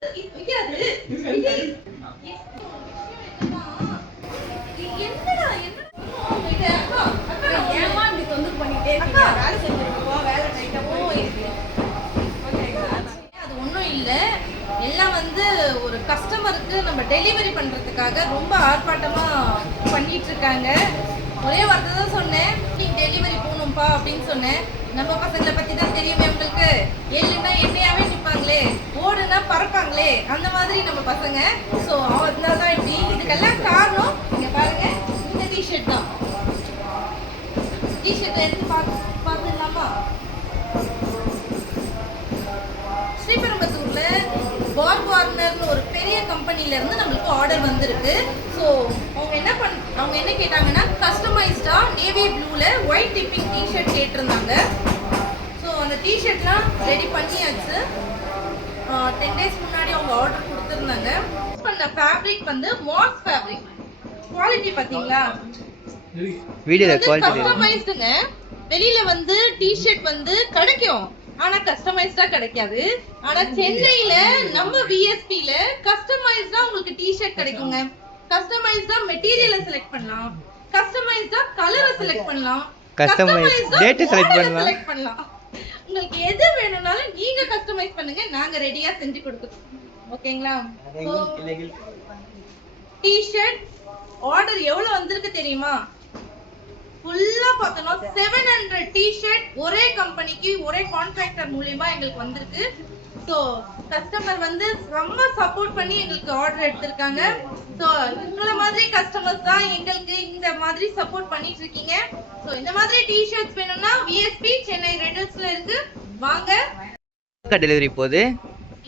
எல்லாம் வந்து ஒரு கஸ்டமருக்கு நம்ம டெலிவரி பண்றதுக்காக ரொம்ப ஆர்ப்பாட்டமா பண்ணிட்டு இருக்காங்க. ஒரே வார்த்தை தான் சொன்னேன், நீ டெலிவரி போகணும்பா அப்படின்னு சொன்னேன். நம்ம பசங்களை பத்தி தான் தெரியுமே உங்களுக்கு, எள்ளுனா எண்ணெயாவே நிற்பாங்களே, ஓடுனா பறப்பாங்களே, அந்த மாதிரி நம்ம பசங்க. ஸோ அதனால தான் இப்படி. இதுக்கெல்லாம் காரணம் இங்க பாருங்க, இந்த டிஷர்ட் தான். டிஷர்ட் எடுத்து பார்த்துடலாமா? ஸ்ரீபெரும்புத்தூர்ல பார் கார்னர்னு ஒரு பெரிய கம்பெனில இருந்து நம்மளுக்கு ஆர்டர் வந்திருக்கு. ஸோ அவங்க என்ன கேட்டாங்கன்னா, கஸ்டமைஸ்டா நேவி ப்ளூல ஒயிட் டிப்பிங் டிஷர்ட் கேட்டிருந்தாங்க. ஸோ அந்த டிஷர்ட்லாம் ரெடி பண்ணியாச்சு. 10 days முன்னாடி அவங்க ஆர்டர் கொடுத்துருந்தாங்க. பண்ண ஃபேப்ரிக் வந்து மாஸ் ஃபேப்ரிக். குவாலிட்டி பாத்தீங்களா? வீடியோல குவாலிட்டி கஸ்டமைஸ்டுங்க. வெளியில வந்து டிஷர்ட் வந்து கிடைக்கும், ஆனா கஸ்டமைஸ்டா கிடைக்காது. ஆனா சென்னையில நம்ம விஎஸ்பில கஸ்டமைஸ்டா உங்களுக்கு டி-ஷர்ட் கிடைக்குங்க. கஸ்டமைஸ்டா மெட்டீரியலை செலக்ட் பண்ணலாம், கஸ்டமைஸ்டா கலரை செலக்ட் பண்ணலாம், கஸ்டமைஸ்டா டேட்டா செலக்ட் பண்ணலாம். உங்களுக்கு எது வேணும்னாலும் நீங்க கஸ்டமைஸ் பண்ணுங்க, நாங்க ரெடியா செஞ்சு கொடுக்கிறோம். ஓகேங்களா? டி-ஷர்ட் ஆர்டர் எவ்வளவு வந்திருக்கு தெரியுமா? ஃபுல்லா பார்த்தோம்னா 700 டி-ஷர்ட் ஒரே கம்பெனிக்கு ஒரே கான்ட்ராக்டர் மூலமா எங்களுக்கு வந்திருக்கு. ஸோ கஸ்டமர் வந்து ரொம்ப சப்போர்ட் பண்ணி எங்களுக்கு ஆர்டர் எடுத்திருக்காங்க. ஸோ உங்களை மாதிரி கஸ்டமர்ஸ் தான் எங்களுக்கு இந்த மாதிரி சப்போர்ட் பண்ணிட்டு இருக்கீங்க. ஸோ இந்த மாதிரி டி-ஷர்ட்ஸ் வேணும்னா விஎஸ்பி சென்னை ரெடல்ஸ்ல இருக்கு, வாங்க. டெலிவரி போகுது.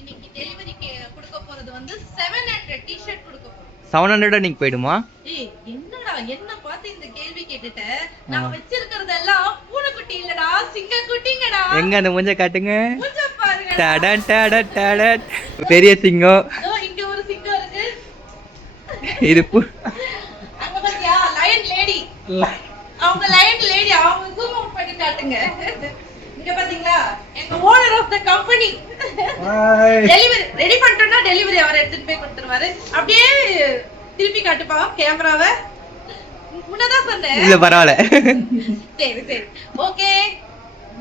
இன்னைக்கு டெலிவரிக்கு கொடுக்க போறது வந்து 700 டி-ஷர்ட் கொடுக்க போறோம். 700 நீங்க போய்டுமா? ஏய் என்னடா என்ன பார்த்து இந்த கேள்வி கேட்டுட்ட? நான் வச்சிருக்கிறதெல்லாம் பூனைக்குட்டி இல்லடா, சிங்கக்குட்டிங்கடா. எங்க அந்த மூஞ்ச காட்டுங்க. மூஞ்ச பாருங்க. டட டட டட. பெரிய சிங்கம். இங்க ஒரு சிங்கம் இருக்கு. இது அங்க பாத்தியா லயன் லேடி. அவங்க லயன் லேடி, அவங்க ஜூம் அவுட் பண்ணி காட்டுங்க. இங்க பாத்தீங்களா எங்க owner of the company. Delivery ready பண்ணிட்டோம்னா டெலிவரி அவர் எடுத்துட்டு போய் கொடுத்துருவாரு. அப்படியே திருப்பி காட்டுப்பா கேமராவை. முன்னதான் சொன்னேன். இல்ல பரவாயில்ல. சரி சரி ஓகே.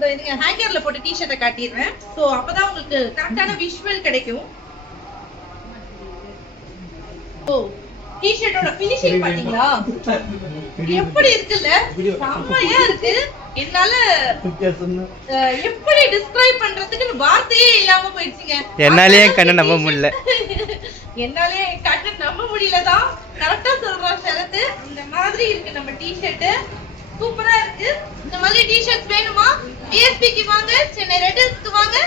நீங்க ஹேங்கர்ல போட்டு டி-ஷர்ட்டை காட்டிடுறேன். சோ அப்பதான் உங்களுக்கு கரெக்டான விஷுவல் கிடைக்கும். ஓ டி-ஷர்ட்டோட ஃபினிஷிங் பாத்தீங்களா எப்படி இருக்குல்ல? செம்மையா இருக்கு. என்னால எப்படி டிஸ்கிரைப் பண்றதுக்கு வார்த்தையே இல்லாம போயிடுச்சுங்க. என்னாலயே கண்ண நம்ப முடியல. என்னாலயே கண்ண நம்ப முடியலதான். கரெக்டா சொல்றேன் சரத்து. இந்த மாதிரி இருக்கு நம்ம டி-ஷர்ட். சூப்பரா இருக்கு. இந்த மாதிரி டி-ஷர்ட்ஸ் வேணுமா? விஎஸ்பிக்கு வாங்க, சென்னை ரெட் ஹில்ஸ்க்கு வாங்க.